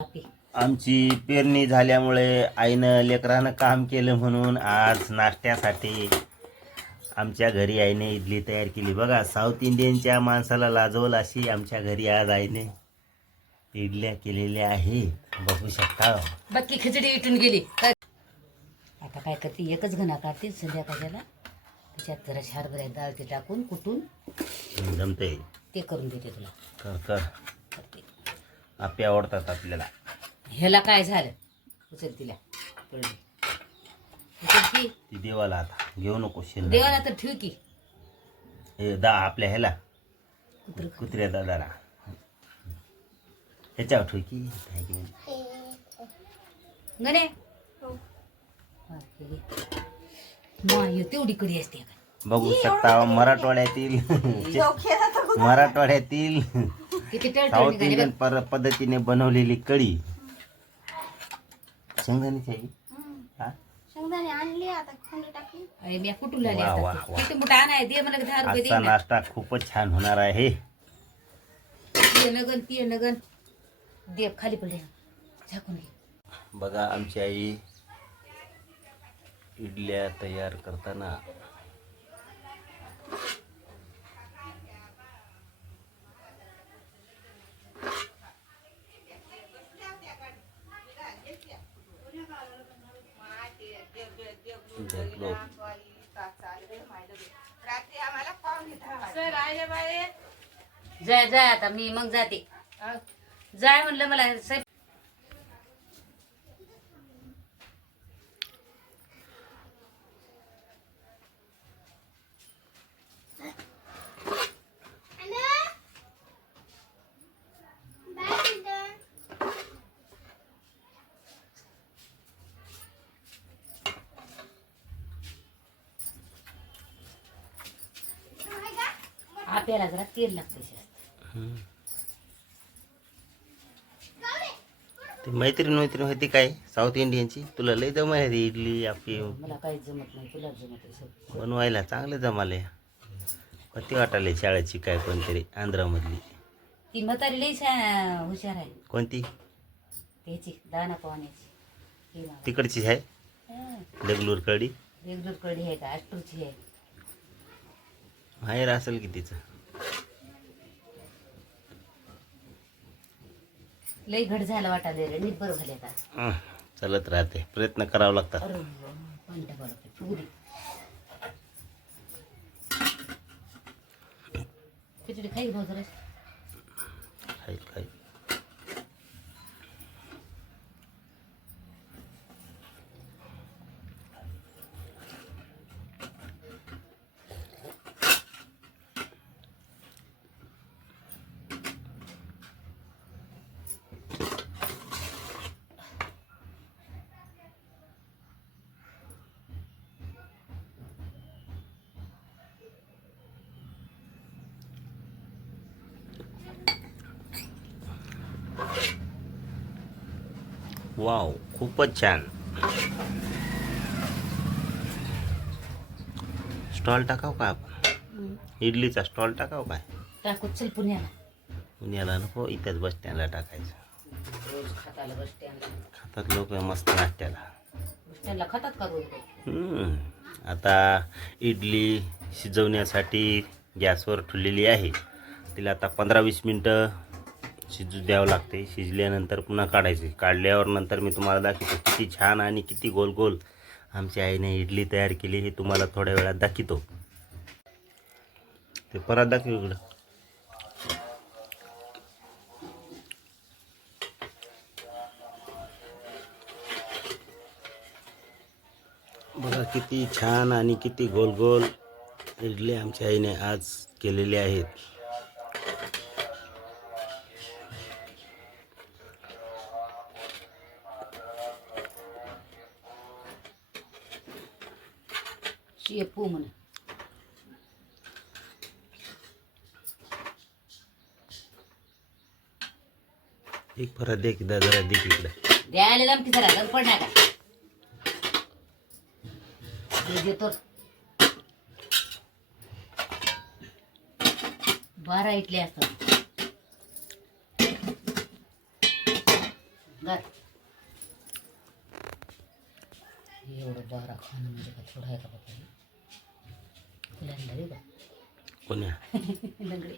आमची पेरणी झाल्यामुळे आईनं लेकरानं काम केलं म्हणून आज नाश्त्यासाठी आमच्या घरी आईने इडली तयार केली. बघा, साऊथ इंडियनच्या माणसाला लाजवल अशी आमच्या घरी आज आईने इडल्या केलेल्या आहे. बघू शकता. बाकी खिचडी इटून गेली. आता काय करते, एकच घणा काढते संध्याकाळला, त्याच्यात जरा हरभऱ्याची डाळ ते टाकून कुटून जमते ते करून देते तुला. कर कर. आपे आवडतात आपल्याला. ह्याला काय झालं, उचल तिला पडली. उचल की ती देवाला आता घेऊ नको शिल्लक. देवाला तर ठेव की. हे आपल्या ह्याला कुत्र्या दादाला ह्याच्यावर ठेव की. गणे तेवढी कडी असते का? बघू शकता मराठवाड्यातील किती साऊथ इंडियन पद्धतीने बनवलेली कढी. शेंगदाण्याची आहे. हा? शेंगदाणे आणले, आता खंड टाकली. अरे मी कुठून आले वा, वा, आता? वा. किती मोठा आणाय दे मला 10 रुपये दे आजचा ना. नाश्ता खूपच छान होणार आहे. पिय नगन दे खाली पडले झाकून घे. बघा, आमची आई इडल्या तयार करताना जाय जाय आता मी मग जाते. जाय म्हणलं मला आपल्याला जरा तेल लागतं जास्त. ती मैत्रीण होती काय साऊथ इंडियनची. तुला लय जमाय इडली आपली मला काहीच जमत नाही, तुला जमत आहे. बनवायला चांगलं जमाले. कधी वाटाले शाळेची काय कोणतरी आंध्रामधली. ती म्हातारी लई हुशार आहे. कोणती? त्याची दाना पाण्याची तिकडचीच आहे. देगलूर कडी. वेगळी कडी आहे का अष्टूची आहे. बाहेर असेल की तिचं. लई घट झालं वाटायला रे. नीट बरं झाले आता. चालत राहते, प्रयत्न करावा लागतात. अरे कोणत्या बरं पुरी खिचडी खाई भाऊ जरा. खाईल खाईल. वाव, खूपच छान. स्टॉल टाकाव का आपण? इडलीचा स्टॉल टाकाव काय? टाकू चल पुण्याला. पुण्याला नको, इथेच बस स्टँडला टाकायचं. रोज खाताला बस स्टँडला. खातात लोक मस्त नाश्त्याला. बस स्टँडला खातात का रोज? आता इडली शिजवण्यासाठी गॅसवर ठेवलेली आहे. तिला आता 15-20 मिनटं शिजू द्यावं लागते. शिजल्यानंतर पुन्हा काढायचे. काढल्यावर नंतर मी तुम्हाला दाखवतो किती छान आणि किती गोल गोल आमच्या आईने इडली तयार केली. हे तुम्हाला थोड्या वेळात दाखवतो. ते परत दाखव इकडं. बघा किती छान आणि किती गोल गोल इडली आमच्या आईने आज केलेले आहेत. शेपू म्हणा. एक परत दे की जरा दे की इकडे. द्यायला जाम की जरा गड पडणार का? देतो 12 इडल्या असतात. गार एवढं बारा खाणं म्हणजे का थोडं आहे का बाबा फुलांना देऊ का कोण्या लंगडे